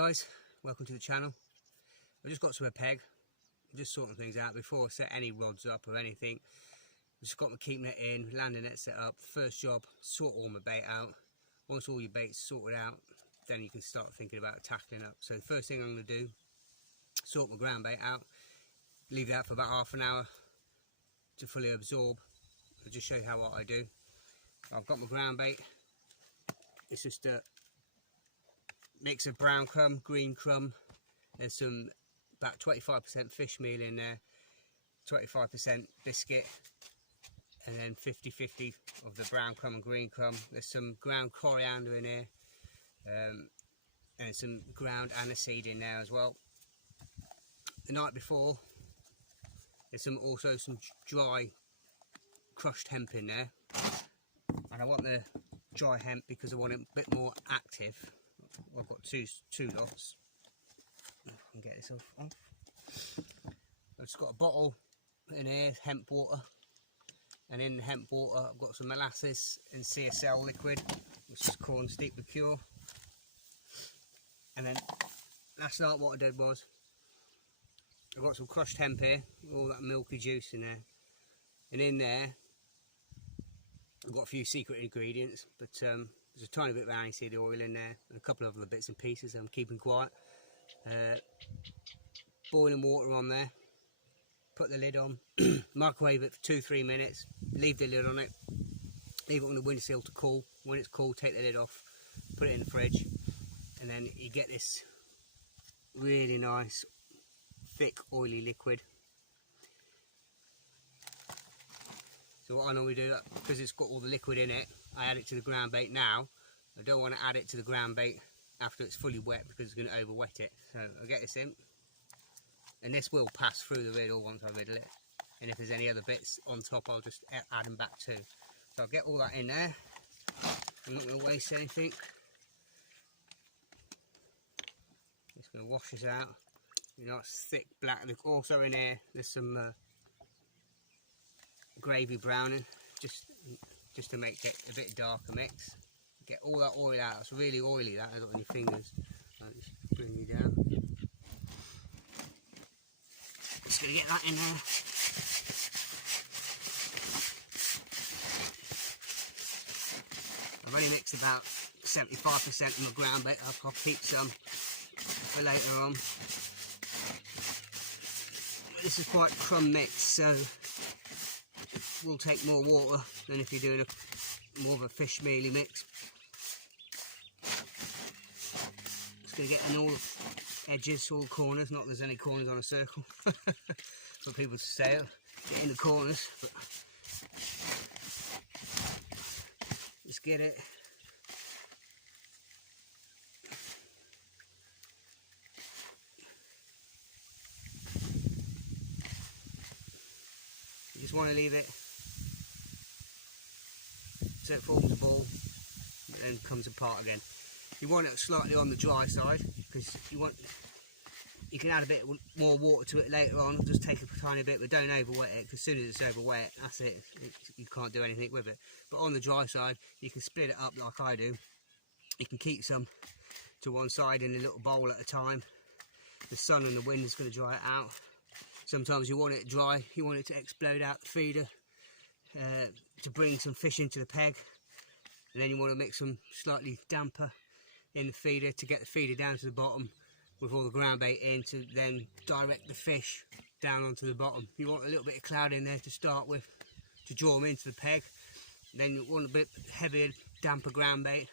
guys, welcome to the channel. I just got to a peg, I'm just sorting things out before I set any rods up or anything. I've just got my keep net in, landing net set up. First job, sort all my bait out. Once all your bait's sorted out, then you can start thinking about tackling up. So the first thing I'm going to do, sort my ground bait out, leave that for about half an hour to fully absorb. I'll just show you what I do. I've got my ground bait. It's just a mix of brown crumb, green crumb. There's some about 25% fish meal in there, 25% biscuit, and then 50-50 of the brown crumb and green crumb. There's some ground coriander in here, and some ground aniseed in there as well. The night before, there's also some dry crushed hemp in there, and I want the dry hemp because I want it a bit more active. I've got two lots. I can get this off. I've just got a bottle in here, hemp water, and in the hemp water I've got some molasses and CSL liquid, which is corn steep liqueur. And then last night what I did was I've got some crushed hemp here, all that milky juice in there, and in there I've got a few secret ingredients, but there's a tiny bit of aniseed oil in there and a couple of other bits and pieces I'm keeping quiet. Boiling water on there, put the lid on, microwave it for 2-3 minutes, leave the lid on it, leave it on the windowsill to cool. When it's cool, take the lid off, put it in the fridge, and then you get this really nice thick oily liquid. So what I normally do, because it's got all the liquid in it, I add it to the ground bait now. I don't want to add it to the ground bait after it's fully wet because it's going to over wet it. So I'll get this in, and this will pass through the riddle once I riddle it, and if there's any other bits on top I'll just add them back too. So I'll get all that in there. I'm not going to waste anything. Just going to wash this out. Nice thick black. Also in here there's some gravy browning, just to make it a bit darker mix. Get all that oil out. It's really oily, that on your fingers. I'll just bring you down. Just gonna get that in there. I've only mixed about 75% of my ground bait up. I'll keep some for later on. But this is quite crumb mixed, so it will take more water than if you're doing more of a fish mealy mix. Just going to get in all edges, all corners, not that there's any corners on a circle for people to say it. Get in the corners, but just get it. You just want to leave it so it forms a ball, but then comes apart again. You want it slightly on the dry side because you can add a bit more water to it later on. Just take a tiny bit, but don't over wet it, because as soon as it's over wet, that's it. You can't do anything with it. But on the dry side, you can split it up like I do. You can keep some to one side in a little bowl at a time. The sun and the wind is going to dry it out. Sometimes you want it dry, you want it to explode out the feeder to bring some fish into the peg, and then you want to mix them slightly damper in the feeder to get the feeder down to the bottom with all the ground bait in, to then direct the fish down onto the bottom. You want a little bit of cloud in there to start with to draw them into the peg. Then you want a bit heavier, damper ground bait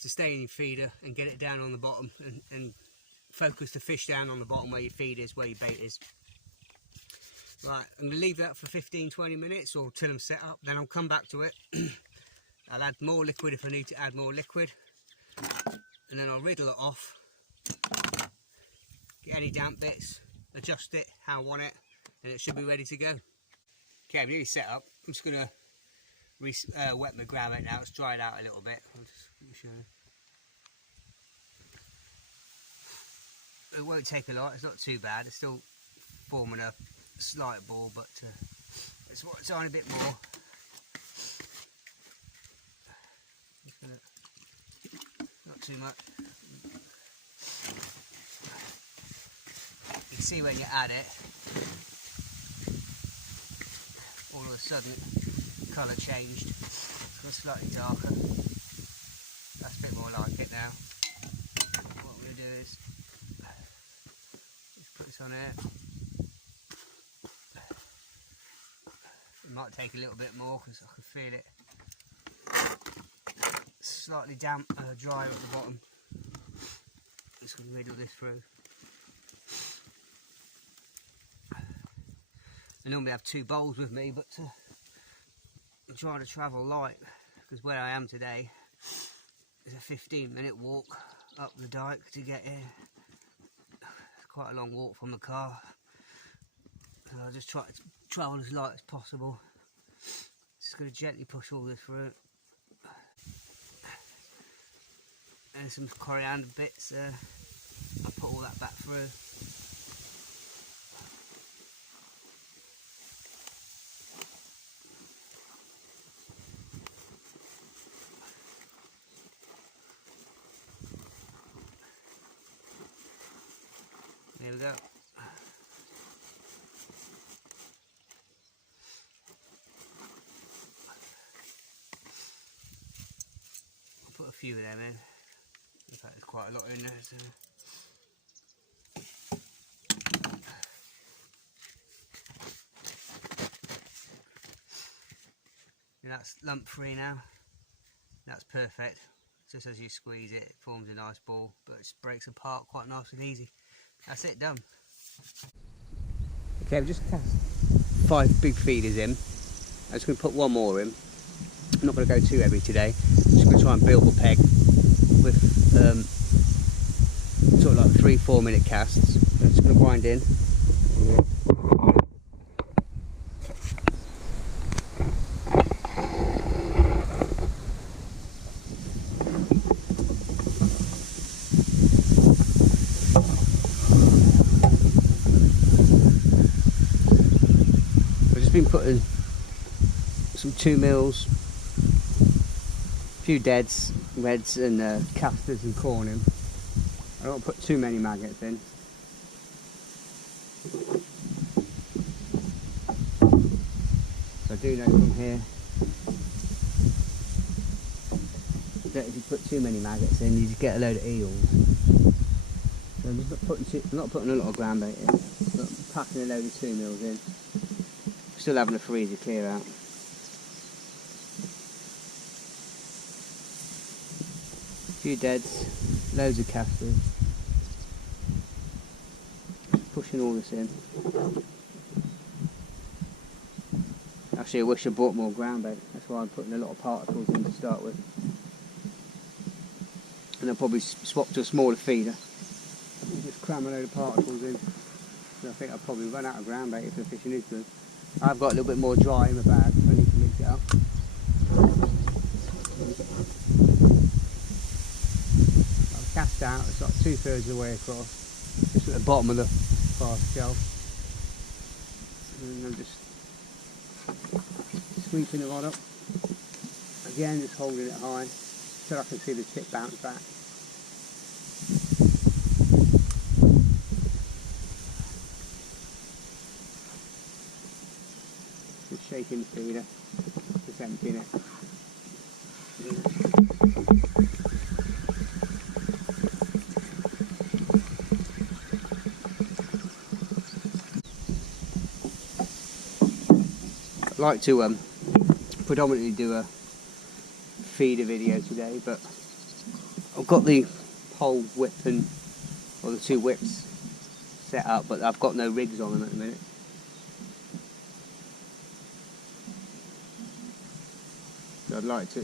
to stay in your feeder and get it down on the bottom, and focus the fish down on the bottom where your feed is, where your bait is. Right, I'm going to leave that for 15-20 minutes or till I'm set up, then I'll come back to it. I'll add more liquid if I need to add more liquid, and then I'll riddle it off, get any damp bits, adjust it how I want it, and it should be ready to go. Okay, I'm nearly set up. I'm just going to wet my ground bait now. It's dried out a little bit. I'll just show you. It won't take a lot, it's not too bad, it's still forming a slight ball, but it's on a bit more. Not too much. can see when you add it, all of a sudden colour changed, it was slightly darker. That's a bit more like it now. What I'm going to do is just put this on here. It might take a little bit more because I can feel it slightly damp, dry at the bottom. Just going to riddle this through. I normally have 2 bowls with me, but I'm trying to travel light because where I am today is a 15-minute walk up the dike to get here. It's quite a long walk from the car, so I'll just try to travel as light as possible. Just going to gently push all this through. And some coriander bits there. I'll put all that back through. There we go. I'll put a few of them in. In fact, there's quite a lot in there. So. And that's lump free now. That's perfect. Just as you squeeze it, it forms a nice ball, but it breaks apart quite nice and easy. That's it, done. Okay, I've just cast 5 big feeders in. I'm just going to put 1 more in. I'm not going to go too heavy today. I'm just going to try and build the peg with sort of like 3-4 minute casts. I'm just going to wind in. Been putting some 2 mils, a few deads, reds and casters and corn in. I don't want to put too many maggots in. So I do know from here that if you put too many maggots in, you just get a load of eels. So I'm just not putting a lot of ground bait in, but packing a load of 2 mils in. Still having a freezer clear out. A few deads, loads of casters. Just pushing all this in. Actually, I wish I bought more ground bait. That's why I'm putting a lot of particles in to start with. And I'll probably swap to a smaller feeder. And just cram a load of particles in. So I think I'll probably run out of ground bait if the fishing is good. I've got a little bit more dry in the bag, I need to mix it up. I've cast out, it's like 2/3 of the way across, just at the bottom of the fast shelf. And I'm just sweeping the rod up. Again, just holding it high, so I can see the tip bounce back. Just shaking the feeder, just emptying it. I'd like to predominantly do a feeder video today, but I've got the whole whip or the 2 whips set up, but I've got no rigs on them at the minute. So I'd like to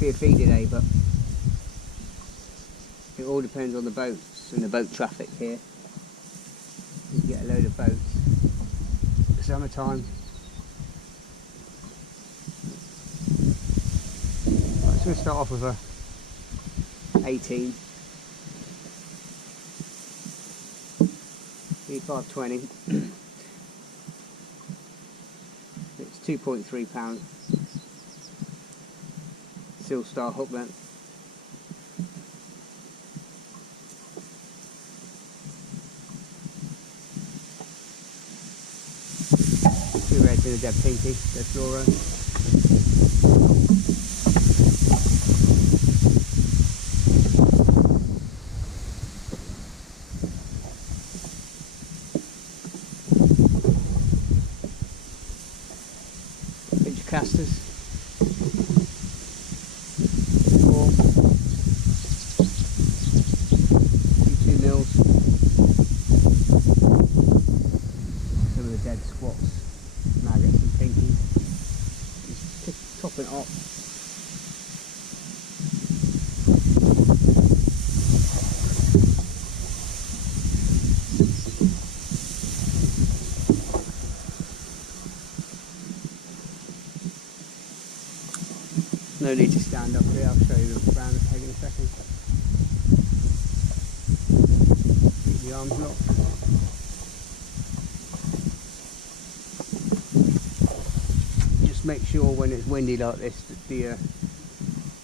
be a feeder day, but it all depends on the boats and the boat traffic here. You get a load of boats. Summertime. I'm just going to start off with a 18 E520. It's 2.3 pound Seal Star hook length. in a dead pinky, dead fluoro. Pinch casters. 4. 2 mils. Some of the dead squats. Maggots and pinkies. Just topping it up. No need to stand up here, I'll show you around the peg in a second. Keep the arms locked. Just make sure when it's windy like this that you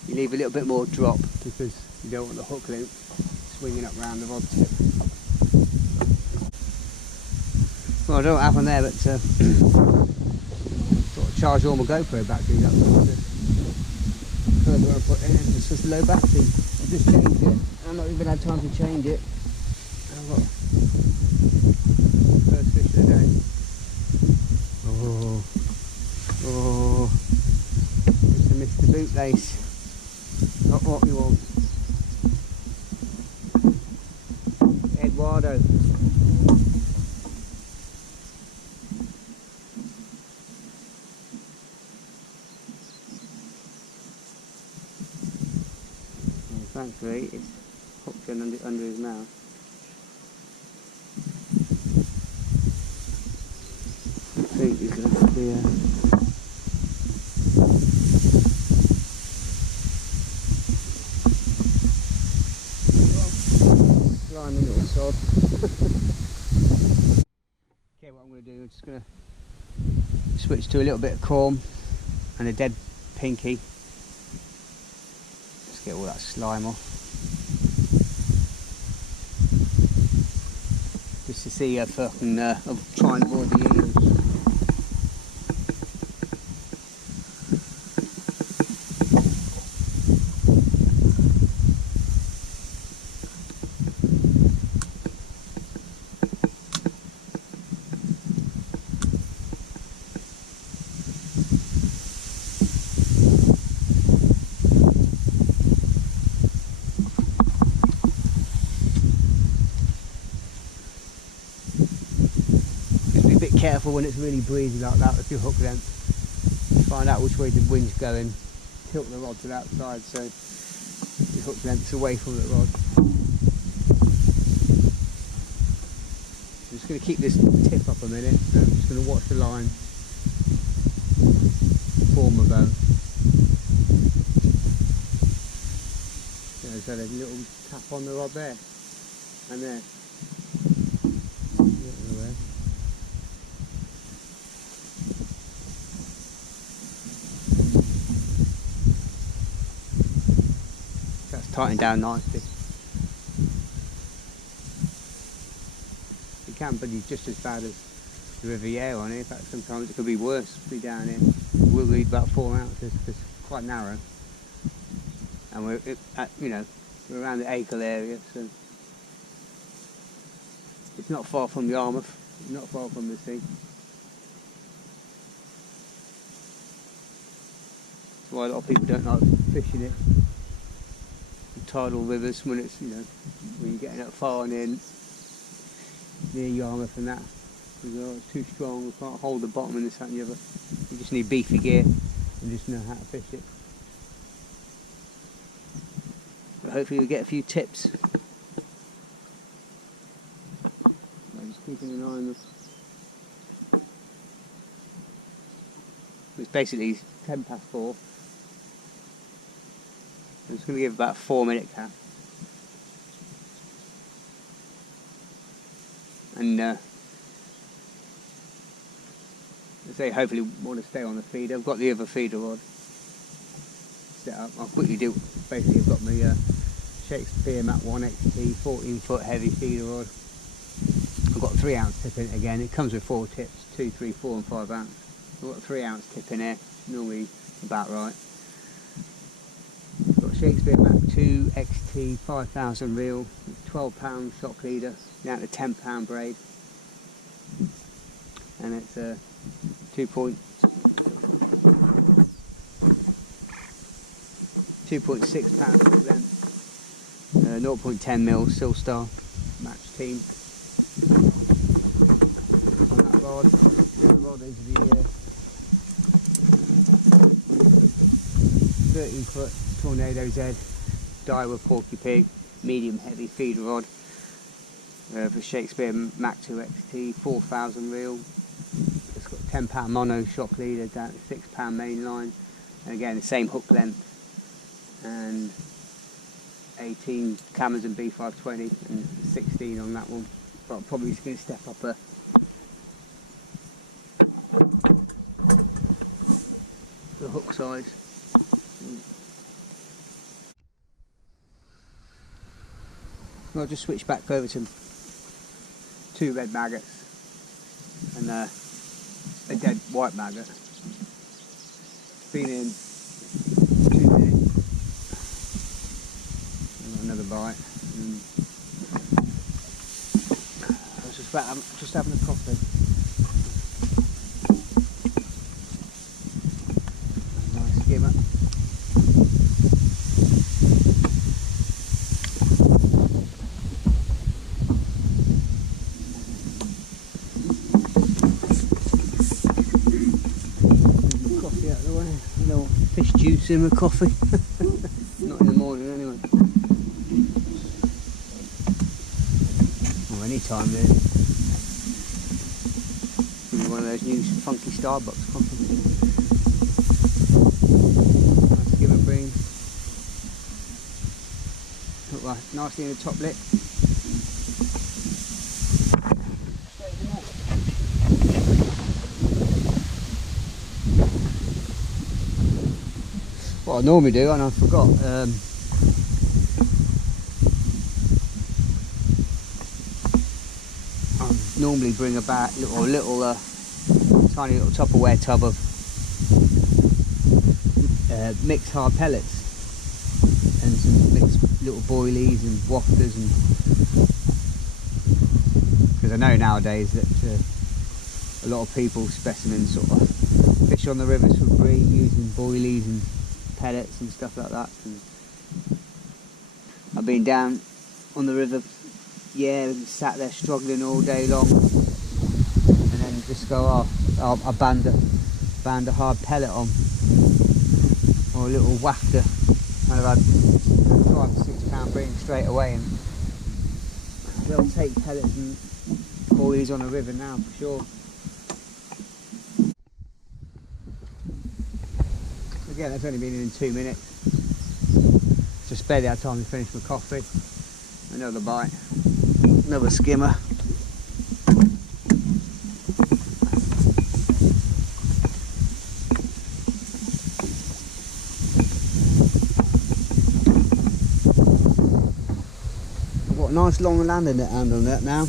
leave a little bit more drop, because you don't want the hook loop swinging up round the rod tip. Well, I don't know what happened there, but sort of charged all my GoPro batteries up. Further I put in, it's just a low battery. I just changed it. I've not even had time to change it. And I've got first fish of the day. Oh, oh, just a Mr. Bootlace. Not what we want. Eduardo. Thankfully, it's hooked in under his mouth. I think he's going to be slimy little sod. Okay, what I'm going to do, I'm just going to switch to a little bit of corn and a dead pinky. Get all that slime off. Just to see if I can try and avoid the eels. Careful when it's really breezy like that with your hook length. Find out which way the wind's going. Tilt the rod to the outside so your hook length's away from the rod. I'm just going to keep this tip up a minute. So I'm just going to watch the line form a boat. There's a little tap on the rod there and there. Tighten down nicely. It can be just as bad as the Riviera on here. In fact, sometimes it could be worse. Be down here. We'll need about 4 ounces because it's quite narrow, and we're at, we're around the Acle area, so it's not far from the Yarmouth, not far from the sea. That's why a lot of people don't like fishing it. Tidal rivers when it's when you're getting up far in near Yarmouth and that, it's too strong, we can't hold the bottom and this, that and the other. You just need beefy gear and just know how to fish it. But hopefully you'll get a few tips. I'm just keeping an eye on them. It's basically 4:10. I'm just going to give about a 4-minute cap. And I say hopefully want to stay on the feeder. I've got the other feeder rod set up. I'll quickly do, basically I've got my Shakespeare Mat 1 XT 14-foot heavy feeder rod. I've got 3 ounce tip in it again. It comes with 4 tips, 2, 3, 4 and 5 ounce. I've got a 3-ounce tip in here, normally about right. Got a Shakespeare Mach 2 XT 5000 reel, £12 shock leader, down to £10 braid, and it's a 2.6 pound hook length, 0.10mm Silstar match team. On that rod, the other rod is the 13-foot Tornado Z Daiwa Porky Pig medium heavy feeder rod for Shakespeare Mach 2 XT 4000 reel. It's got £10 mono shock leader down to £6 main line, and again the same hook length, and 18 Amazon B520 and 16 on that one. But I'm probably just going to step up the hook size. I'll just switch back over to 2 red maggots and a dead white maggot. Been in 2 minutes. Another bite. I was just having a coffee. Nice skimmer. Coffee out of the way. A little fish juice in my coffee. Not in the morning anyway. Any time really. Maybe one of those new funky Starbucks coffees. Nice skim of Bream. Look right, nicely in the top lip. What I normally do, and I forgot, normally bring about a little tiny little Tupperware tub of mixed hard pellets and some mixed little boilies and wafters, and because I know nowadays that a lot of people specimen sort of fish on the rivers for bream using boilies and pellets and stuff like that. And I've been down on the river, yeah, sat there struggling all day long, and then just go off. I band a hard pellet on, or a little wafter, and I've had £5 to £6 bream straight away, and they'll take pellets and boilies on the river now for sure. Again, that's only been in 2 minutes. Just barely had time to finish my coffee. Another bite. Another skimmer. I've got a nice long landing net hand on that now.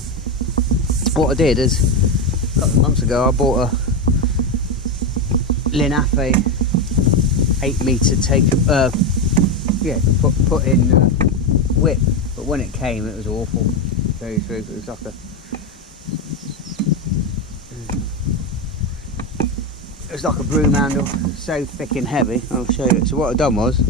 What I did is, a couple of months ago I bought a Linafe 8-metre put in whip, but when it came it was awful. Tell you the truth, it was like a broom handle, so thick and heavy. I'll show you. So what I've done was,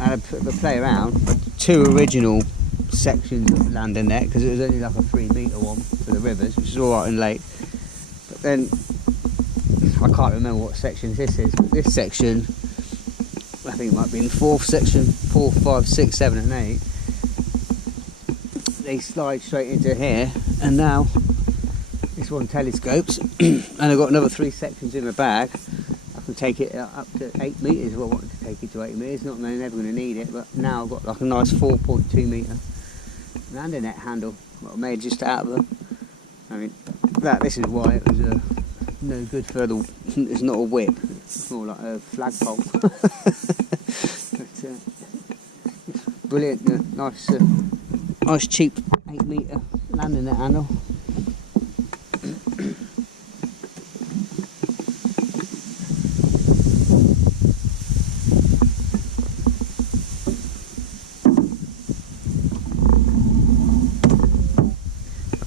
I had a play around, 2 original sections of landing net, because it was only like a 3-metre one for the rivers, which is alright in lake. But then I can't remember what section this is, but this section, I think it might be in the 4th section, 4, 5, 6, 7 and 8. They slide straight into here, and now this one telescopes, and I've got another 3 sections in my bag. I can take it up to 8 metres if I wanted to take it to 8 metres. Not that I'm never going to need it, but now I've got like a nice 4.2 metre landing net handle what I made just out of them. I mean, this is why it was no good for the. It's not a whip; it's more like a flagpole. But, it's brilliant, nice cheap 8-metre landing net handle.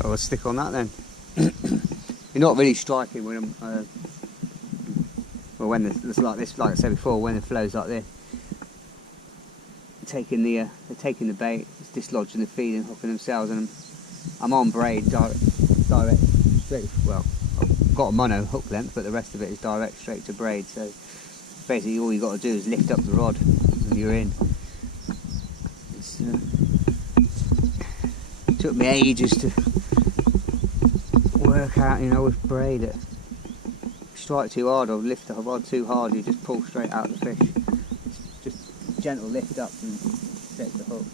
Oh, I'll stick on that then. You're not really striking when I'm, well, when it's like this, like I said before, when the flow's like this. They're taking the bait, it's dislodging the feed and hooking themselves, and I'm on braid direct straight. Well, I've got a mono hook length, but the rest of it is direct straight to braid. So basically, all you got to do is lift up the rod, and you're in. It took me ages to work out, you know, with braid. If you strike too hard or lift the rod too hard, you just pull straight out the fish. It's just gentle lift up and set the hook.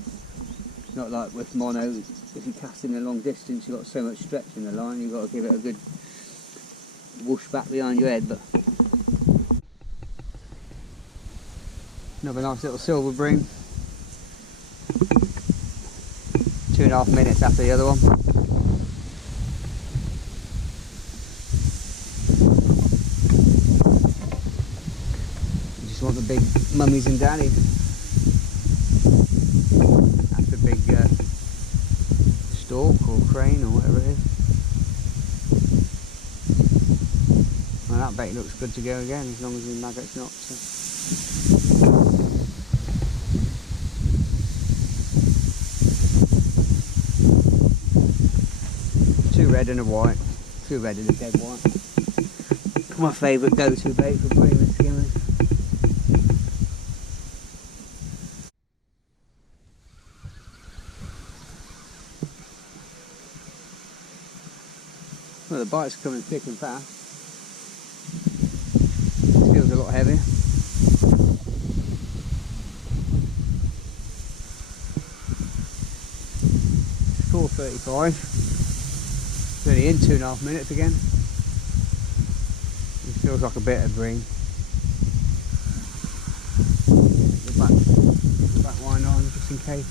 It's not like with mono. If you're casting a long distance, you've got so much stretch in the line, you've got to give it a good whoosh back behind your head. But another nice little silver bream. 2.5 minutes after the other one. You just want the big mummies and daddies. That's the big stork or crane or whatever it is. Well, that bait looks good to go again, as long as the maggot's not. So. Red and a white, 2 red and a dead white. My favourite go-to bait for bream and skimmers. Well, the bite's coming thick and fast. It feels a lot heavier. 4:35. It's only in 2.5 minutes again. It feels like a bit of bream. The back wind on just in case.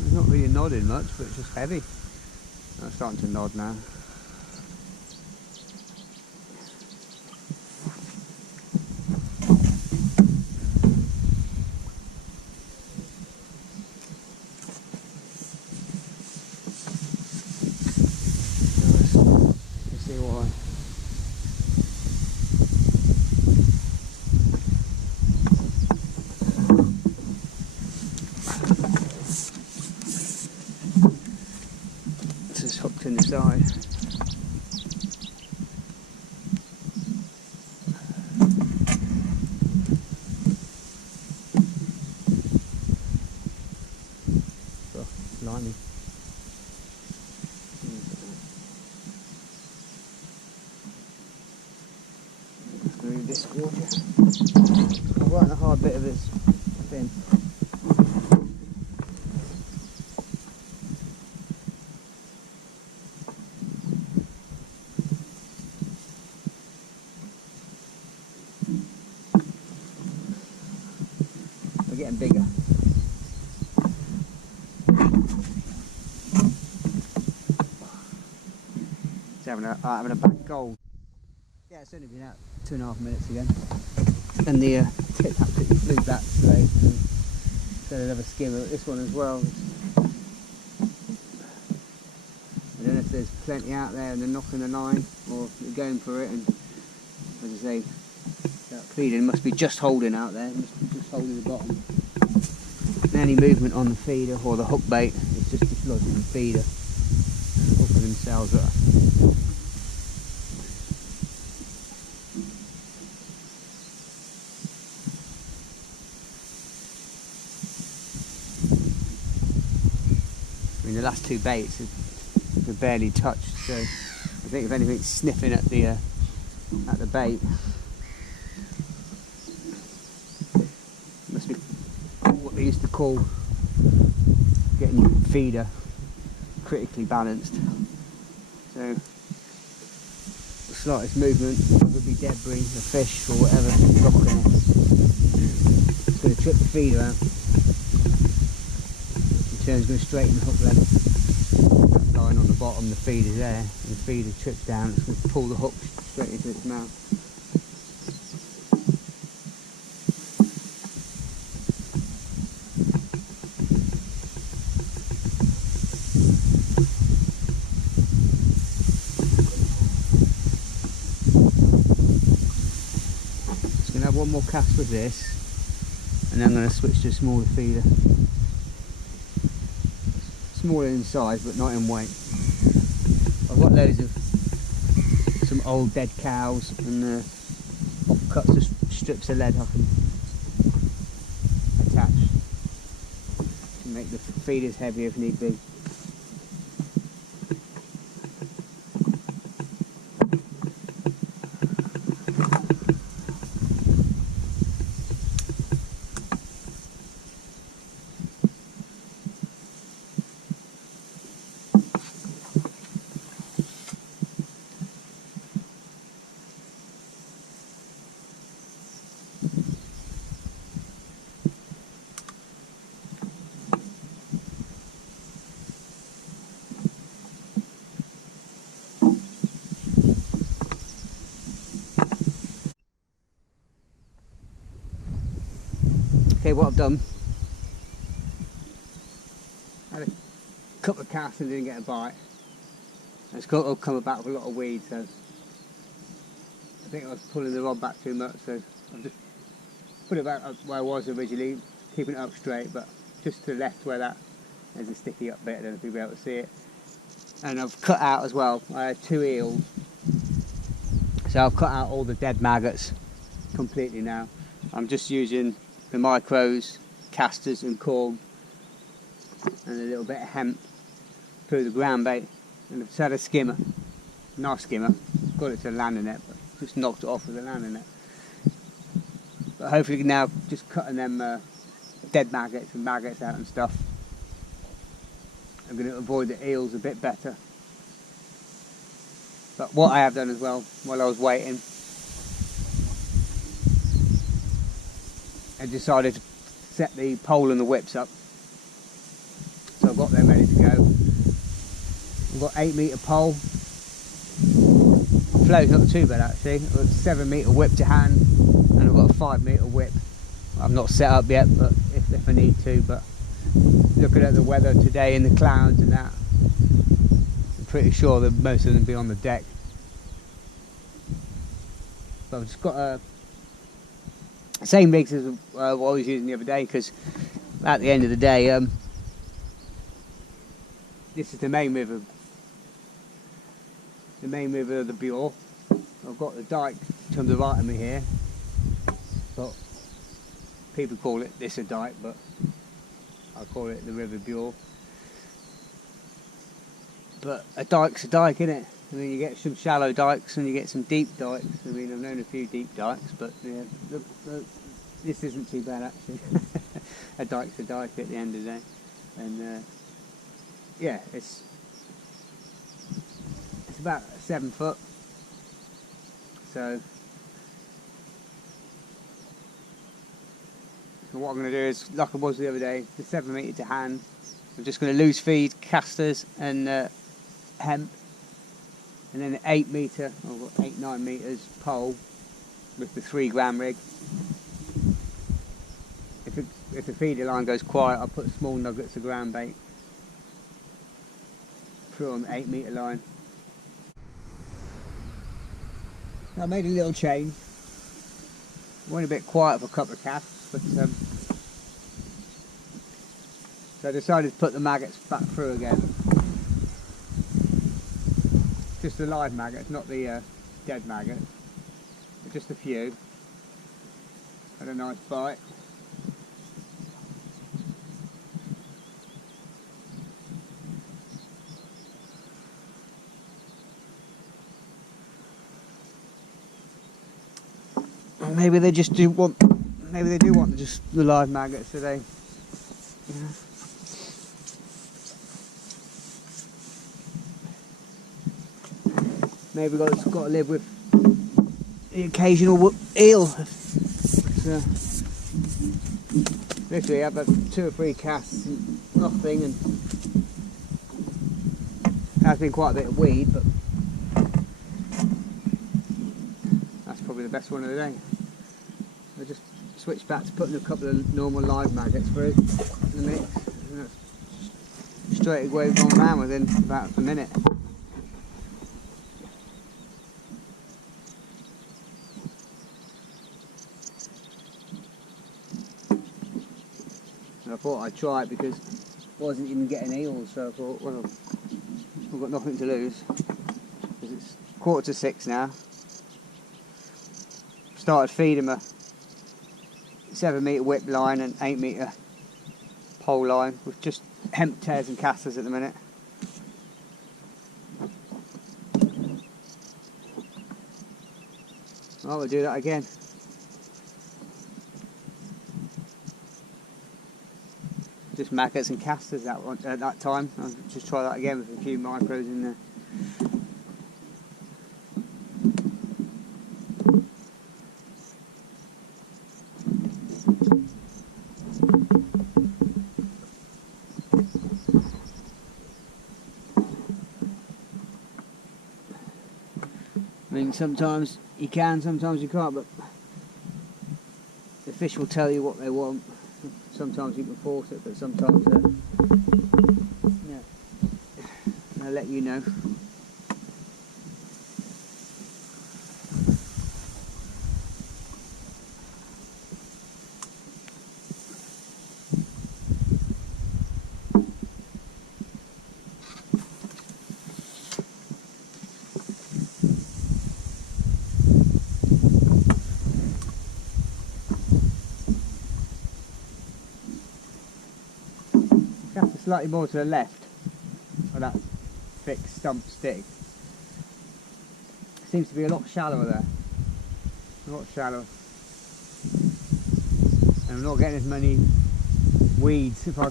It's not really nodding much, but it's just heavy. Oh, it's starting to nod now. Just hooked in the side. Oh, blimey. Move this water. Right on the hard bit of its fin. We're getting bigger. It's having a back gold. Yeah, it's only been out 2.5 minutes again. And the tip absolutely flew back straight. So another skimmer at this one as well. I don't know if there's plenty out there and they're knocking the line, or if they're going for it. And as I say, that feeding must be just holding out there. It must be just holding the bottom. And any movement on the feeder or the hook bait is just dislodging the feeder and hooking themselves up. I mean, the last 2 baits have barely touched, so I think if anything's sniffing at the bait, it must be what they used to call getting your feeder critically balanced. So the slightest movement would be debris, a fish or whatever, blocking it. It's going to trip the feeder out. Turn's going to straighten the hook length. That line on the bottom, the feed is there, and the feeder trips down, it's going to pull the hook straight into its mouth. one more cast with this, and then I'm going to switch to a smaller feeder. Smaller in size but not in weight. I've got loads of some old dead cows and offcuts of strips of lead I can attach to make the feeders heavier if need be. Okay, what I've done, I had a couple of casts and didn't get a bite. It's got come about with a lot of weed, so I think I was pulling the rod back too much, so I've just put it back up where I was originally, keeping it up straight, but just to the left where that there's a sticky up bit, I don't know if you'll be able to see it. And I've cut out as well, I had 2 eels, so I've cut out all the dead maggots completely now. I'm just using the micros, casters and corn and a little bit of hemp through the ground bait, and I've had a skimmer, nice skimmer, got it to the landing net but just knocked it off with the landing net. But hopefully now just cutting them dead maggots and maggots out and stuff, I'm going to avoid the eels a bit better. But what I have done as well while I was waiting, I decided to set the pole and the whips up, so I've got them ready to go. I've got 8 metre pole, flow's not too bad actually. I've got 7 metre whip to hand, and I've got a 5 metre whip. I've not set up yet, but if I need to. But looking at the weather today and the clouds and that, I'm pretty sure that most of them will be on the deck. But I've just got a same rigs as what I was using the other day, because at the end of the day, this is the main river of the Bure. I've got the dike to the right of me here, but people call it this a dike, but I call it the River Bure. But a dike's a dike, isn't it? I mean, you get some shallow dikes and you get some deep dikes. I mean, I've known a few deep dikes, but yeah, this isn't too bad actually. A dike's a dike at the end of the day, and yeah, it's about 7 foot. So what I'm going to do is, like I was the other day, the 7 metre to hand. I'm just going to loose feed casters and hemp. And then an 8 metre, or 8-9 metres pole with the 3 gram rig. If the feeder line goes quiet, I'll put small nuggets of ground bait through on the 8 metre line. I made a little change. Went a bit quiet for a couple of casts, but so I decided to put the maggots back through again. Just the live maggots, not the dead maggots. Just a few. Had a nice bite. Maybe they just do want. Maybe they do want just the live maggots today. Yeah. Maybe got to live with the occasional eel. Literally, I've had 2 or 3 casts, and nothing, and has been quite a bit of weed, but that's probably the best one of the day. I just switched back to putting a couple of normal live maggots through in the mix, and that's straight away gone round within about a minute. thought I'd try it because I wasn't even getting eels, so I thought, well, I've got nothing to lose. Because it's 5:45 now. Started feeding a 7-metre whip line and 8-metre pole line with just hemp tears and casters at the minute. I will do that again. Just maggots and casters at that time. I'll just try that again with a few micros in there. I mean, sometimes you can, sometimes you can't, but the fish will tell you what they want. Sometimes you can force it, but sometimes yeah, they'll let you know. Slightly more to the left of that thick stump stick. Seems to be a lot shallower there. A lot shallower. And I'm not getting as many weeds. If I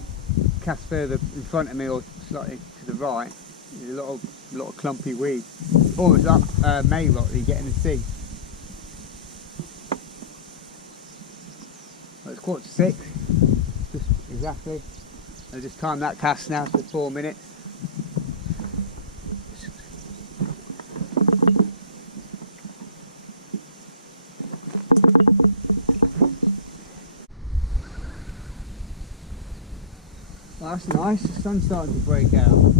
cast further in front of me or slightly to the right, there's a lot of clumpy weeds. Almost like May rock that you get in the sea. Well, it's 5:45. Just exactly. I'll just time that cast now for 4 minutes. Well, that's nice, the sun's starting to break out.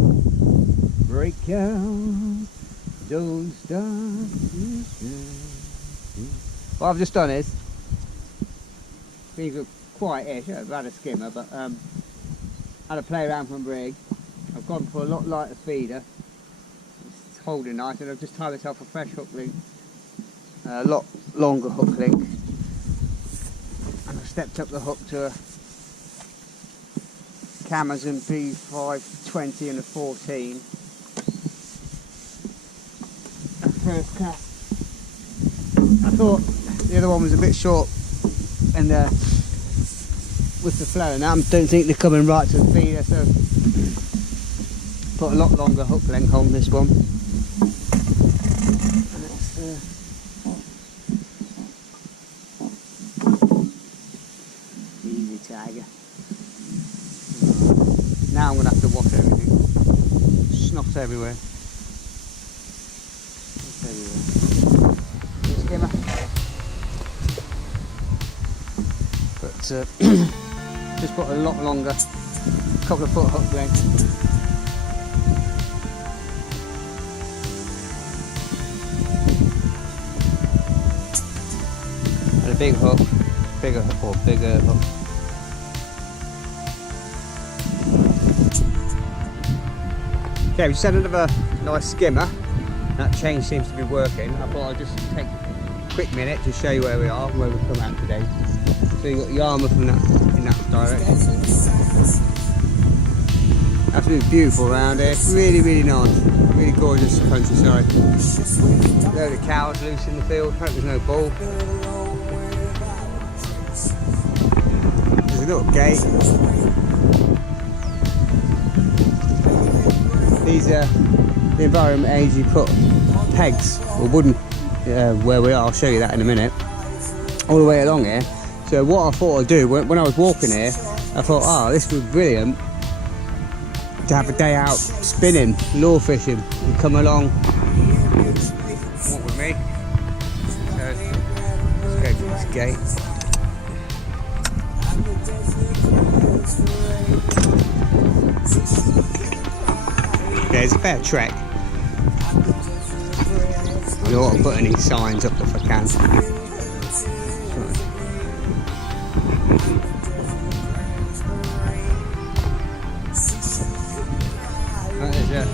Break out, don't stop. What I've just done is, these are quiet-ish, I've had a skimmer, but had a play around from rig. I've gone for a lot lighter feeder. It's holding nice, and I've just tied myself a fresh hook link, a lot longer hook link, and I've stepped up the hook to a Amazon P520 and a 14. First cast. I thought the other one was a bit short, and with the flow, and I don't think they're coming right to the feeder, so put a lot longer hook length on this one. Easy tiger. Now I'm going to have to wash everything. Snot everywhere. Skimmer. But just put a lot longer, couple of foot hook length. And a big hook, bigger hook. Okay, we just had another nice skimmer. That change seems to be working. I thought I'd just take a quick minute to show you where we are, where we've come out today. So you've got Yarmouth from in that direction. Absolutely beautiful around here. Really, really nice. Really gorgeous countryside. Load of cows loose in the field. Hope there's no bull. There's a little gate. These are the Environment Agency put pegs or wooden where we are. I'll show you that in a minute. All the way along here. So what I thought I'd do, when I was walking here, I thought, oh, this would be brilliant to have a day out spinning, lure fishing, and come along, walk with me. So, let's go to this gate. Yeah, it's a fair trek. I don't want to put any signs up if I can. a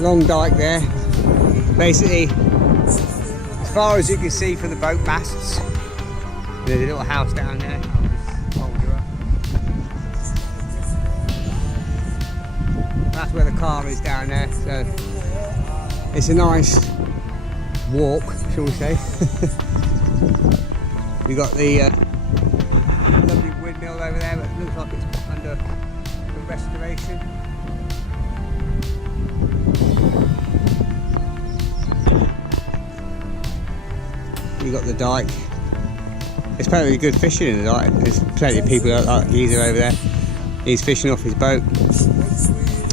long dike there. Basically, as far as you can see from the boat masts, there's a little house down there. I'll just hold you up. That's where the car is down there. So it's a nice walk, shall we say. We got the lovely windmill over there, but it looks like it's under restoration. You got the dike. It's apparently good fishing in the dike. There's plenty of people like geezer over there. He's fishing off his boat.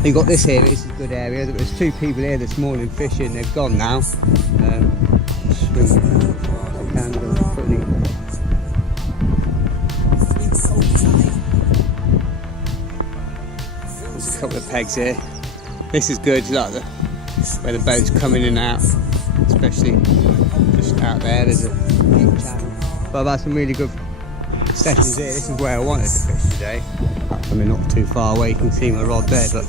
You got this here. This is a good area. There's 2 people here this morning fishing. They've gone now. There's a couple of pegs here. This is good, like where the boats come in and out, especially just out there. There's a deep channel. But I've had some really good sessions here. This is where I wanted to fish today. I mean, not too far away. You can see my rod there, but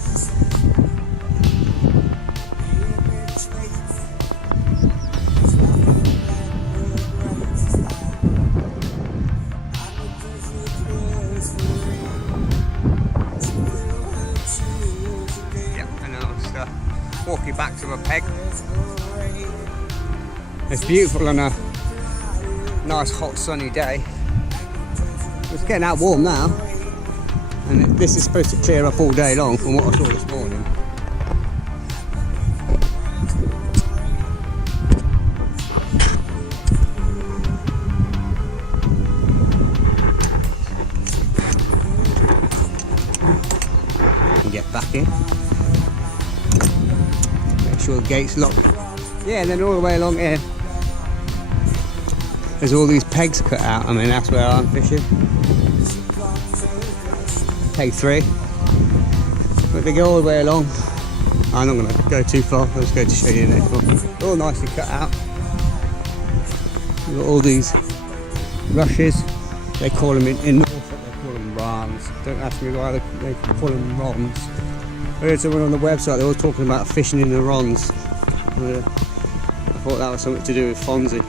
walking back to my peg. It's beautiful on a nice hot sunny day. It's getting out warm now, and this is supposed to clear up all day long from what I saw this morning. And get back in. Sure the gate's locked. Yeah, and then all the way along here there's all these pegs cut out. I mean, that's where I'm fishing. Peg 3. But they go all the way along. I'm not going to go too far. I'm just going to show you the next one. All nicely cut out. You've got all these rushes. They call them in Norfolk, they call them rams. Don't ask me why they call them roms. I heard someone on the website, they were talking about fishing in the Rons. I thought that was something to do with Fonzie.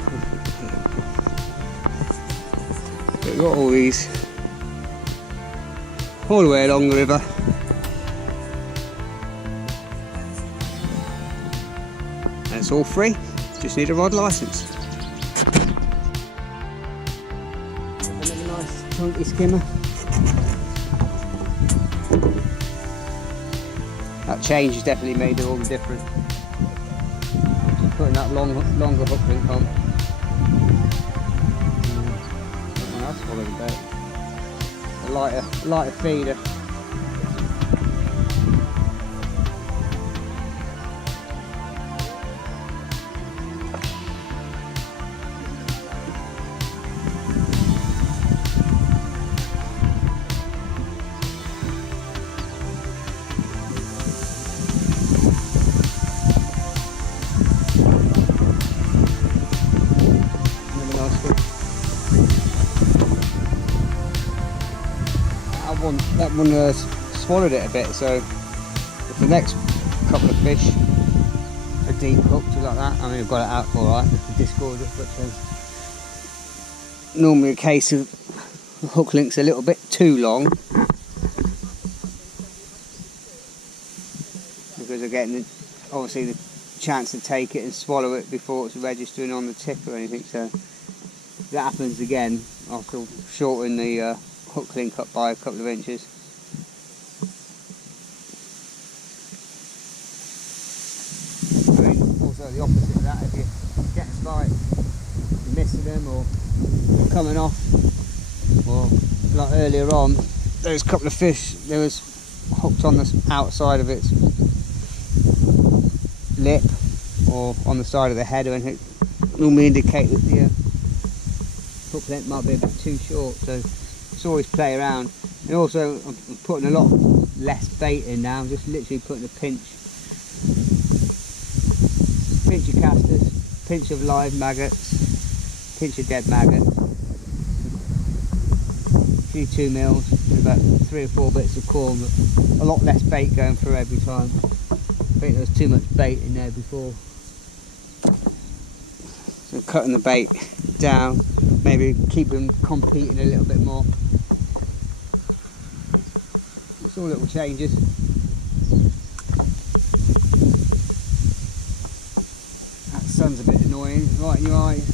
But we've got all these all the way along the river. And it's all free, just need a rod licence. Another nice chunky skimmer. That change has definitely made all the difference. Just putting that longer hook link on. That's following better. A lighter feeder. That one swallowed it a bit, so if the next couple of fish are deep hooked like that, I mean, I've got it out alright with the discord, but there's normally a case of the hook link's a little bit too long because they're getting obviously the chance to take it and swallow it before it's registering on the tip or anything. So if that happens again, I'll still shorten the hook link up by a couple of inches. I mean, also the opposite of that, if you're getting bite, you're missing them or coming off, or like earlier on, there was a couple of fish, there was hooked on the outside of its lip or on the side of the head or anything, normally indicate that the hook length might be a bit too short, so it's always play around. And also I'm putting a lot less bait in now. I'm just literally putting a pinch of casters, pinch of live maggots, pinch of dead maggots, few 2 mils, and about 3 or 4 bits of corn, but a lot less bait going through every time. I think there was too much bait in there before. So cutting the bait down, maybe keep them competing a little bit more. It's all little changes. That sun's a bit annoying, right in your eyes.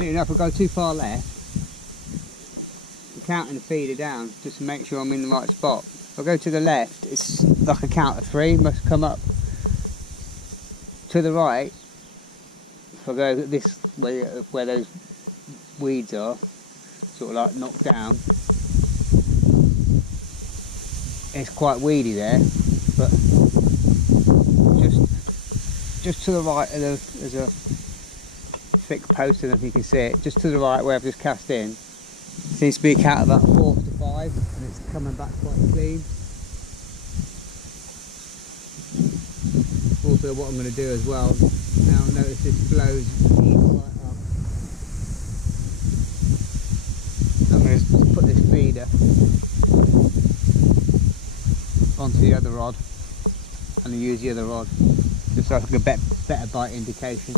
Enough, if I go too far left, I'm counting the feeder down just to make sure I'm in the right spot. If I go to the left, it's like a count of 3, must come up. To the right, if I go this way where those weeds are, sort of like knocked down, it's quite weedy there, but just to the right of there's a thick post, I don't know if you can see it, just to the right where I've just cast in. Seems to be a count of about 4 to 5, and it's coming back quite clean. Also, what I'm going to do as well, now notice this flows right up. I'm going to put this feeder onto the other rod and use the other rod just so I can get a better bite indication.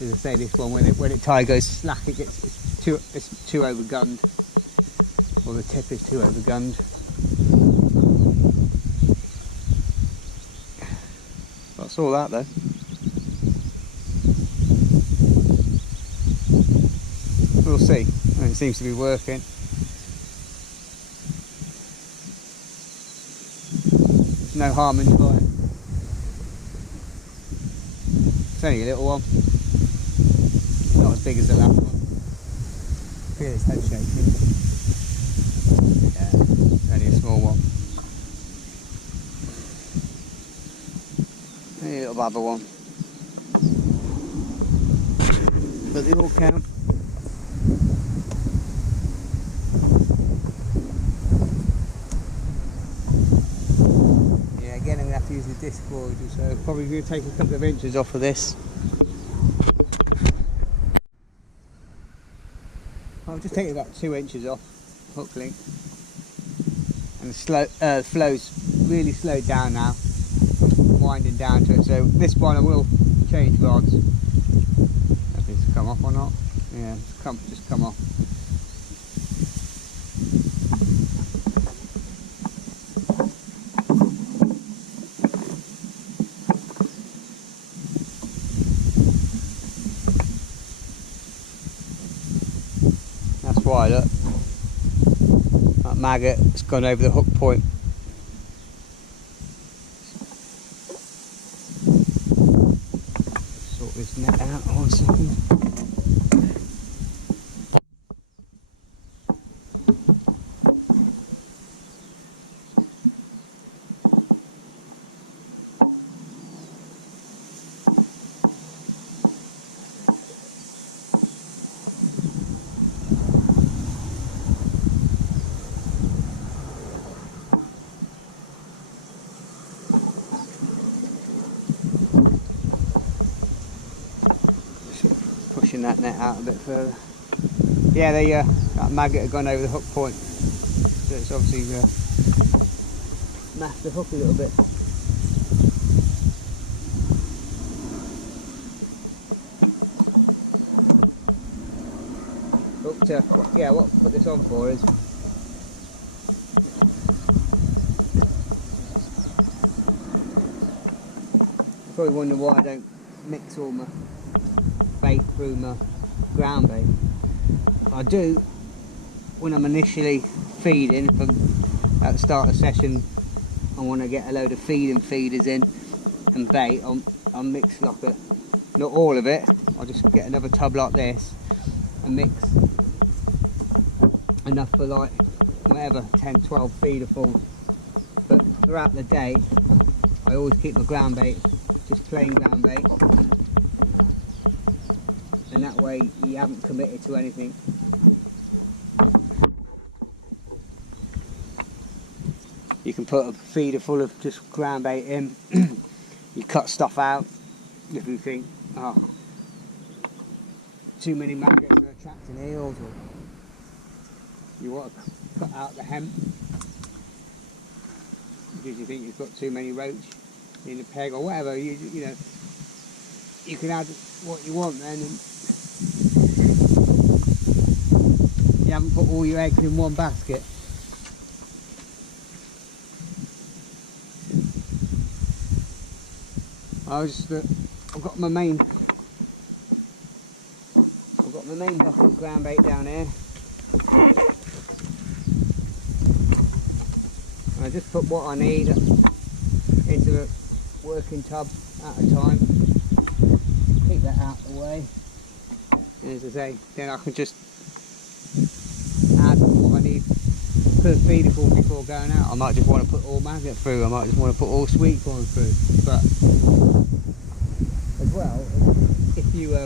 As I say, this one, when it tide goes slack, it's too overgunned, or the tip is too overgunned. That's all that though. We'll see. It seems to be working. There's no harm in trying. It's only a little one. Not as big as the last one. I feel its head shaking. Yeah, only a small one. Only a little babber one. But they all count. Yeah, again I'm going to have to use the disc board, so probably going to take a couple of inches off of this. I'll just take about 2 inches off hook length, and the flow's really slowed down now, winding down to it. So this one I will change rods. If it's come off or not. Yeah, just come off. Why, look, that maggot has gone over the hook point. Sort this net out, one second. That net out a bit further. Yeah, that maggot had gone over the hook point, so it's obviously masked the hook a little bit. Yeah, what I put this on for is you probably wonder why I don't mix all my bait through my ground bait. I do when I'm initially feeding. If I'm at the start of the session, I want to get a load of feeding feeders in and bait. I'll mix like not all of it. I'll just get another tub like this and mix enough for like whatever 10-12 feederfuls. But throughout the day, I always keep my ground bait just plain ground bait. And that way you haven't committed to anything. You can put a feeder full of just ground bait in. You cut stuff out if you think, oh, too many maggots are attracting eels, or you want to cut out the hemp because you think you've got too many roach in the peg or whatever. You know, you can add what you want then, and you haven't put all your eggs in one basket. I've got my main bucket of ground bait down here. And I just put what I need into a working tub at a time. Keep that out of the way. And as I say, then I can just add what I need per feeder full before going out. I might just want to put all maggot through, I might just want to put all sweet corn through. But as well, if you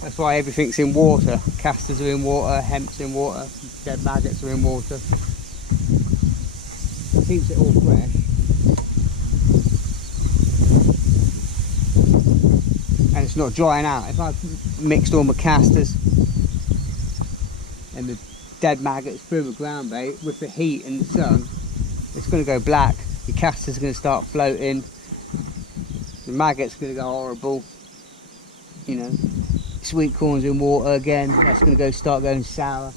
that's why everything's in water. Casters are in water, hemp's in water, dead maggots are in water. It keeps it all fresh. And it's not drying out. If I mixed all my casters and the dead maggots through the ground bait, with the heat and the sun, it's going to go black. Your casters are going to start floating. The maggots are going to go horrible. You know, sweet corn's in water again. That's going to start going sour.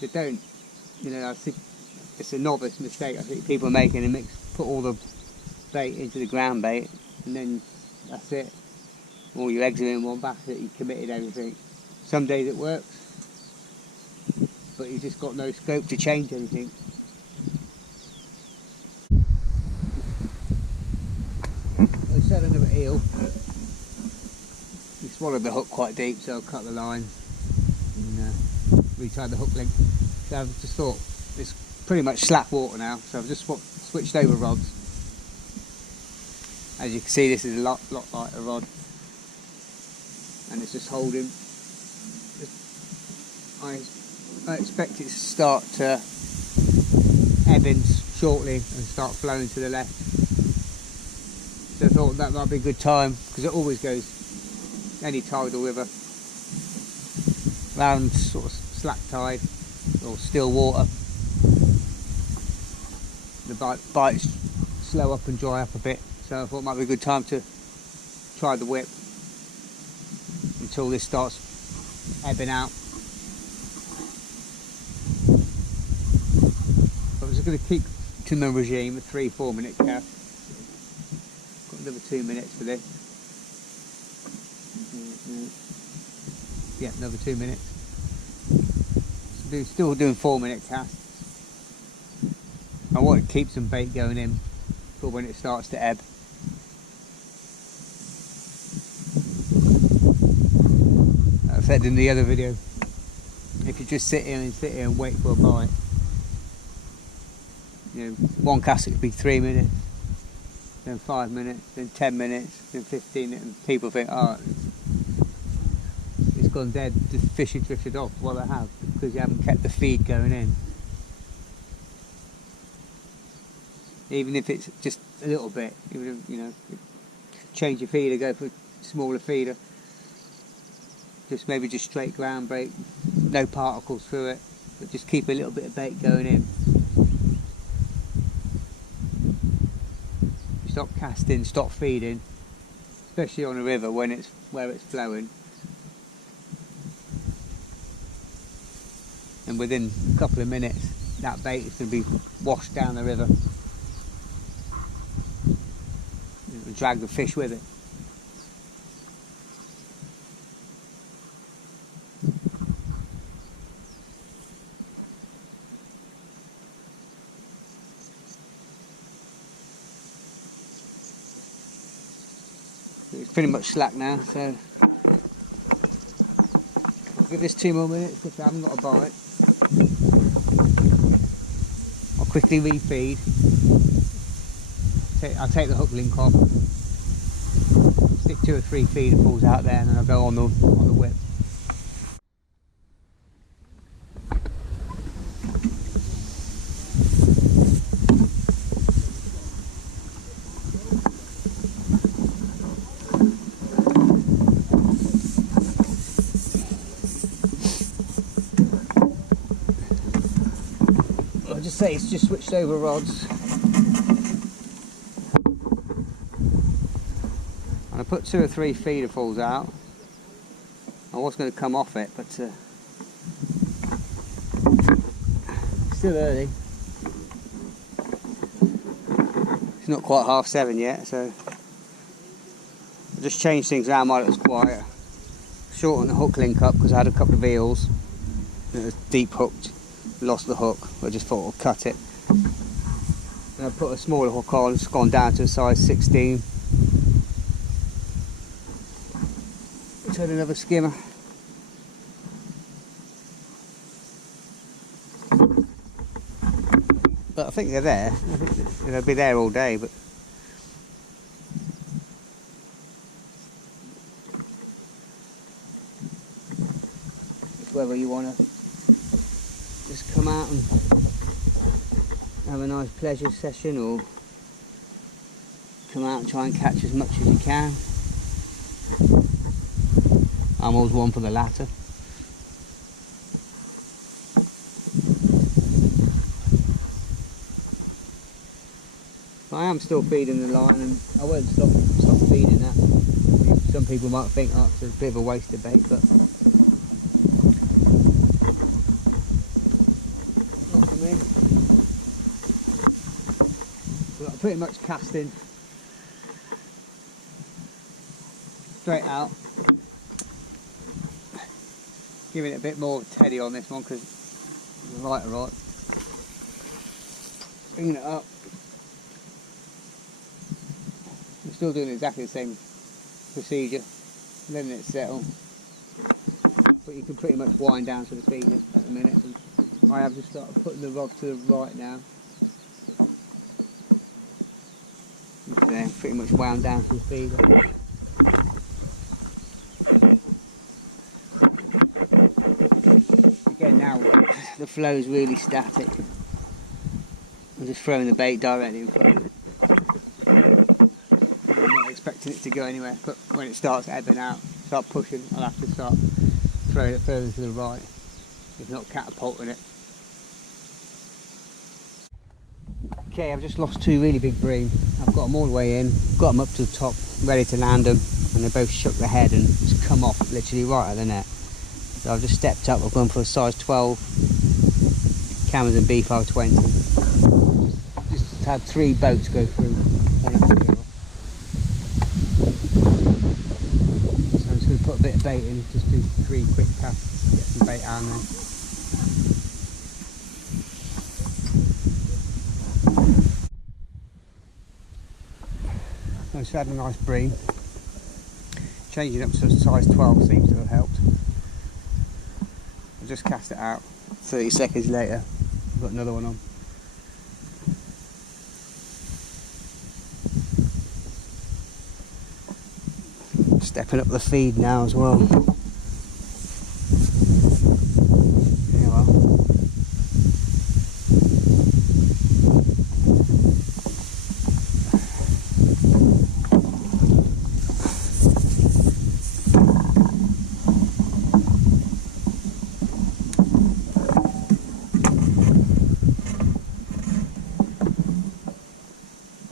So don't, you know, I think it's a novice mistake I think people are making. They put all the bait into the ground bait, and then that's it. All your eggs are in one basket. You committed everything. Some days it works, but you just got no scope to change anything. I set another eel. He swallowed the hook quite deep, so I'll cut the line and retie the hook link. So I've just thought it's pretty much slack water now, so I've just switched over rods. As you can see, this is a lot lighter rod, and it's just holding. I expect it to start to ebb in shortly and start flowing to the left. So I thought that might be a good time, because it always goes, any tidal river, around sort of slack tide or still water, the bites slow up and dry up a bit. So I thought it might be a good time to try the whip until this starts ebbing out. But I'm just going to keep to my regime, a 3-4 minute cast. Got another 2 minutes for this. Yeah, another 2 minutes. Still doing 4 minute casts. I want to keep some bait going in for when it starts to ebb. I said in the other video, if you just sit here and wait for a bite, you know, one cast could be 3 minutes, then 5 minutes, then 10 minutes, then 15 minutes, and people think, oh, it's gone dead, the fish has drifted off. Well, they have, because you haven't kept the feed going in. Even if it's just a little bit, even if, you know, change your feeder, go for a smaller feeder. Just maybe just straight ground bait, no particles through it, but just keep a little bit of bait going in. You stop casting, stop feeding, especially on a river where it's flowing. And within a couple of minutes, that bait is going to be washed down the river. It'll drag the fish with it. It's pretty much slack now, so I'll give this 2 more minutes if I haven't got a bite. I'll quickly refeed. I'll take the hook link off, stick 2 or 3 feeder pulls out there, and then I'll go on the whip. I'll just say it's just switched over rods. And I put 2 or 3 feederfuls out. I was going to come off it, but still early. It's not quite 7:30 yet, so I just changed things around while it was quiet. Shortened the hook link up because I had a couple of eels that was deep hooked. Lost the hook. I just thought I'd cut it. And I put a smaller hook on. It's gone down to a size 16. Turn another skimmer. But I think they're there. I think they'll be there all day. But it's whether you want to just come out and have a nice pleasure session, or come out and try and catch as much as you can. I'm always one for the latter. I am still feeding the line, and I won't stop feeding that. Some people might think, oh, it's a bit of a waste of bait, but not for me. But I'm pretty much casting straight out. Giving it a bit more teddy on this one because the lighter rod. Bringing it up. I'm still doing exactly the same procedure, letting it settle. But you can pretty much wind down to the feeder at the minute. And I have just started putting the rod to the right now. There, pretty much wound down to the feeder. Again, now the flow is really static. I'm just throwing the bait directly in front of it. I'm not expecting it to go anywhere, but when it starts ebbing out, start pushing, I'll have to start throwing it further to the right, if not catapulting it. Okay, I've just lost 2 really big bream. I've got them all the way in, got them up to the top, ready to land them, and they both shook their head and just come off literally right at the net. So I've just stepped up, I've gone for a size 12 Cameron Beef R20. Just had 3 boats go through, one after the other. So I'm just going to put a bit of bait in, just do 3 quick casts, get some bait out there. I've just had a nice bream. Changing up to a size 12 seems to have helped. I just cast it out. 30 seconds later, I've got another one on. Stepping up the feed now as well. Yeah, well.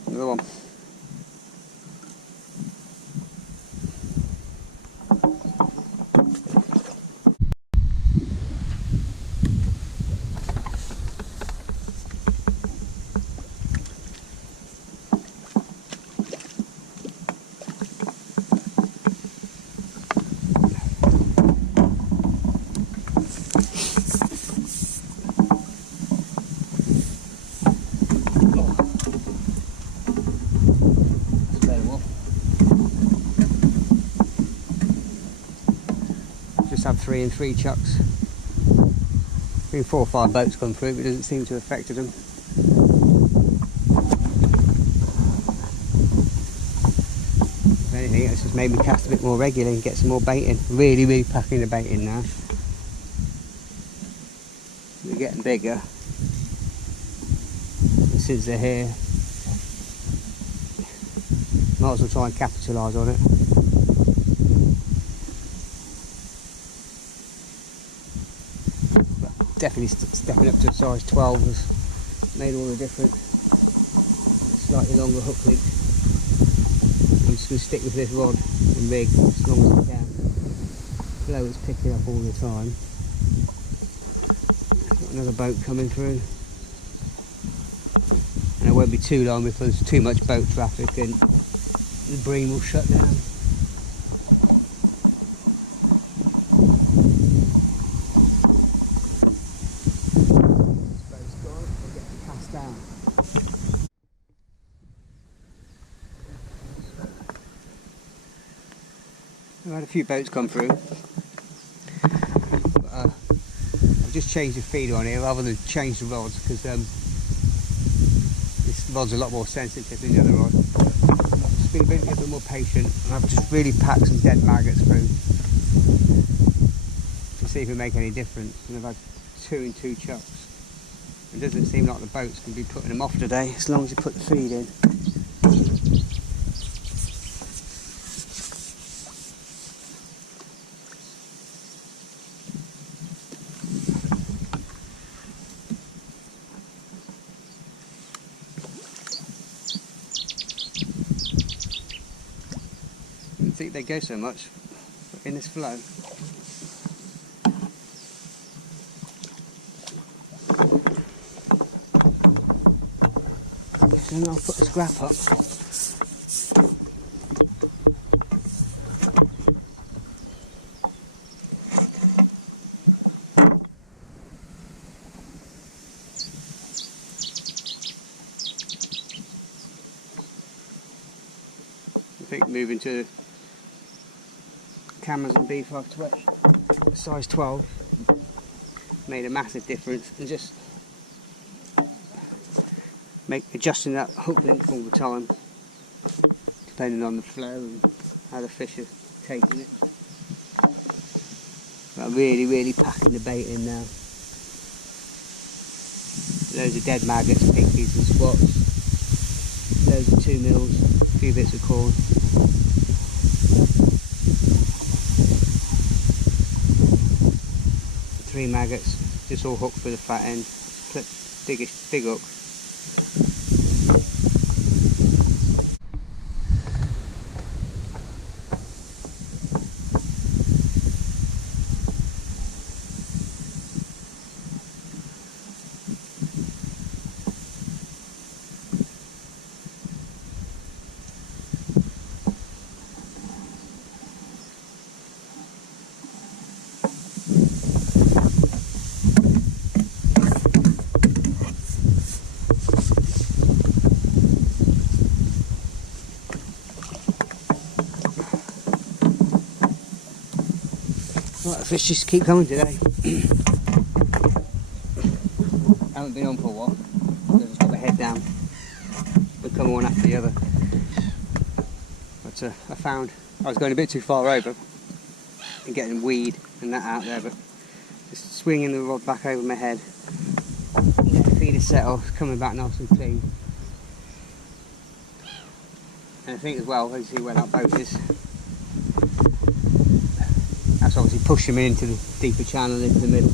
Another one. Just had 3 and 3 chucks. Been 4 or 5 boats gone through, but it doesn't seem to have affected them. If anything, it's just made me cast a bit more regularly and get some more bait in. Really packing the bait in now. They're getting bigger. And since they're here, might as well try and capitalise on it. Definitely stepping up to size 12 was Made all the difference. Slightly longer hook length. I'm just going to stick with this rod and rig as long as I can. Flow is picking up all the time. Got another boat coming through. And it won't be too long if there's too much boat traffic and the Bream will shut down. This boat's gone, we'll get to cast down. I've had a few boats come through. But, I've just changed the feeder on here rather than change the rods because this rod's a lot more sensitive than the other rod. I've just been a bit more patient and I've just really packed some dead maggots through to see if it make any difference. And I've had 2 and 2 chucks. It doesn't seem like the boats can be putting them off today as long as you put the feed in. I don't think they go so much in this flow. So now I'll put the scrap up. I think moving to cameras and B520 size 12 made a massive difference, and just adjusting that hook length all the time depending on the flow and how the fish are taking it. But I'm really packing the bait in now. Loads of dead maggots, pinkies and squats, loads of 2 mils, a few bits of corn. 3 maggots, just all hooked with a fat end. Big hook. Right, the fish just keep coming today. I haven't been on for a while, so I've just got my head down. They're coming one after the other. But I found I was going a bit too far over and getting weed and that out there, but just swinging the rod back over my head, get the feeder set off, coming back nice and clean. And I think as well, as you see where that boat is, that's obviously pushing me into the deeper channel into the middle.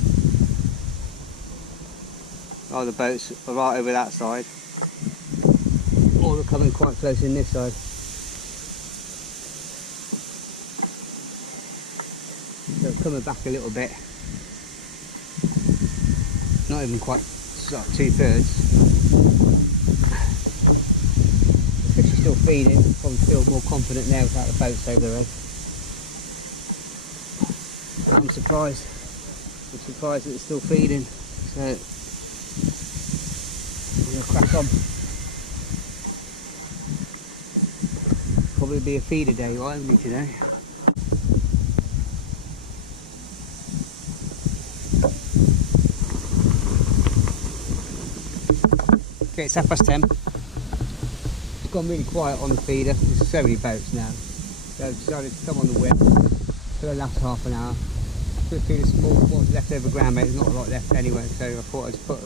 All the boats are right over that side, or they're coming quite close in this side. So coming back a little bit, not even quite, sort of 2/3. The fish is still feeding, probably feel more confident now without the boats over the road. I'm surprised that it's still feeding, so I'm going to crack on. Probably be a feeder day, won't it, today? Okay, it's 10:30. It's gone really quiet on the feeder. There's so many boats now, so I've decided to come on the whip for the last half an hour. Feed a small what's left over ground bait. There's not a lot left anyway, so I thought I'd put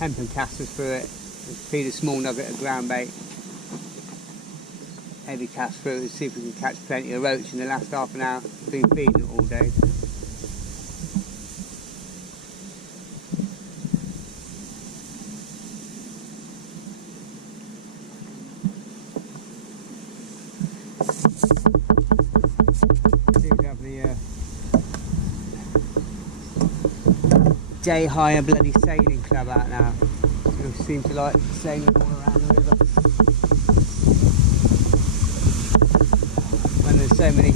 hempen casters through it and feed a small nugget of ground bait, heavy cast through and see if we can catch plenty of roach in the last half an hour. I've been feeding it all day. day hire bloody sailing club out now. They seem to like sailing all around the river. And there's so many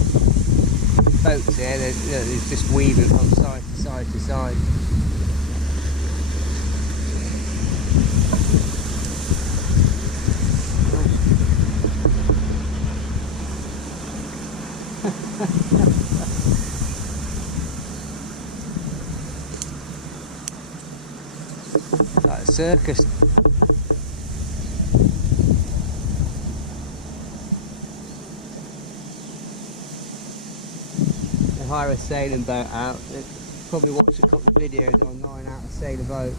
boats here, they're just weaving from side to side to side. It's like a circus. They hire a sailing boat out. They probably watched a couple of videos online how to sail a boat.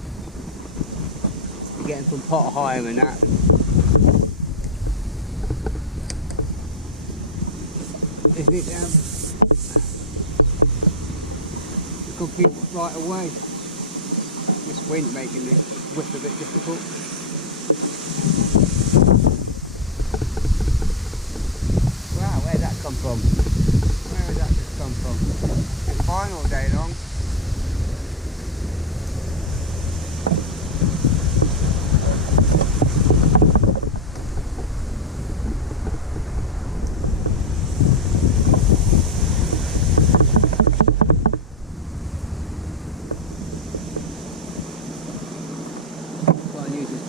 You're getting from pot hire and that. They need to have good people right away. This wind making the whip a bit difficult. Wow, where'd that come from? Where did that just come from? It's fine all day long.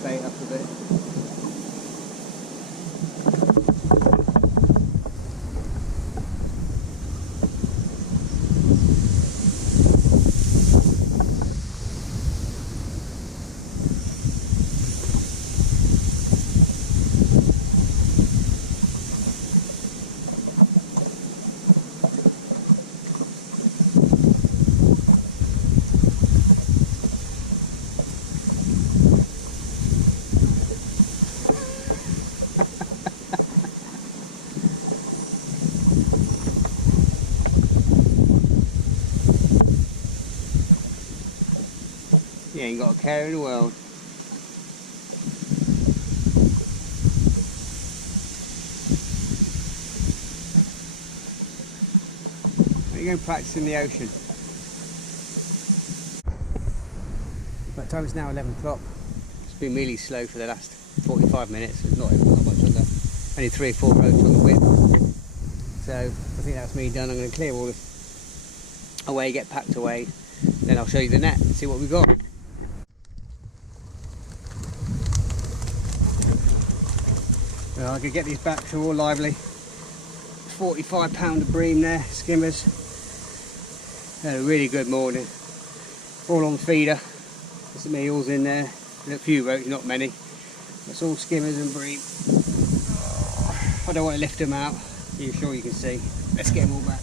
Bait up a bit. You ain't got a care in the world. Are you going to practice in the ocean? By the time it's now 11 o'clock. It's been really slow for the last 45 minutes. There's not much on there. Only 3 or 4 ropes on the whip. So I think that's me done. I'm going to clear all this away, get packed away. Then I'll show you the net and see what we've got. Well, I could get these back to all lively. 45 pound of bream there, skimmers. Had a really good morning. All on feeder. There's some eels in there. There's a few ropes, not many. That's all skimmers and bream. Oh, I don't want to lift them out. You're sure you can see. Let's get them all back.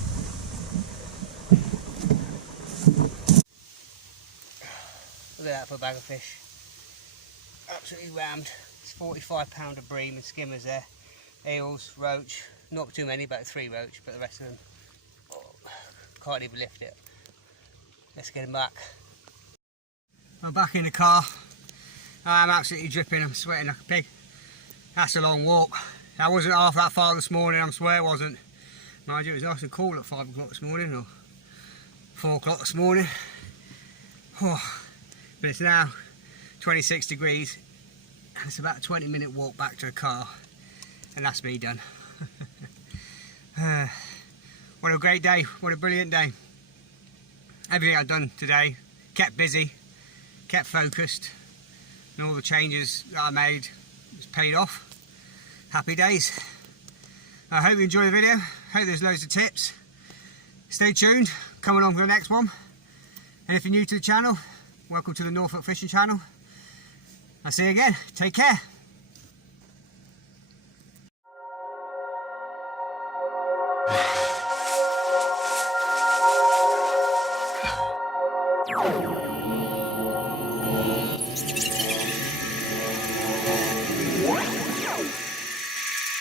Look at that for a bag of fish. Absolutely rammed. It's 45 pound of bream and skimmers there. Eels, roach, not too many, about 3 roach, but the rest of them, oh, can't even lift it. Let's get them back. I'm back in the car. I'm absolutely dripping, I'm sweating like a pig. That's a long walk. I wasn't half that far this morning, I swear it wasn't. Mind you, it was nice and cool at 5 o'clock this morning, or 4 o'clock this morning. Oh, but it's now 26 degrees. And it's about a 20-minute walk back to a car, and that's me done. What a great day, what a brilliant day. Everything I've done today, kept busy, kept focused, and all the changes that I made has paid off. Happy days. I hope you enjoy the video, hope there's loads of tips. Stay tuned, coming on for the next one. And if you're new to the channel, welcome to the Norfolk Fishing Channel. I'll see you again. Take care.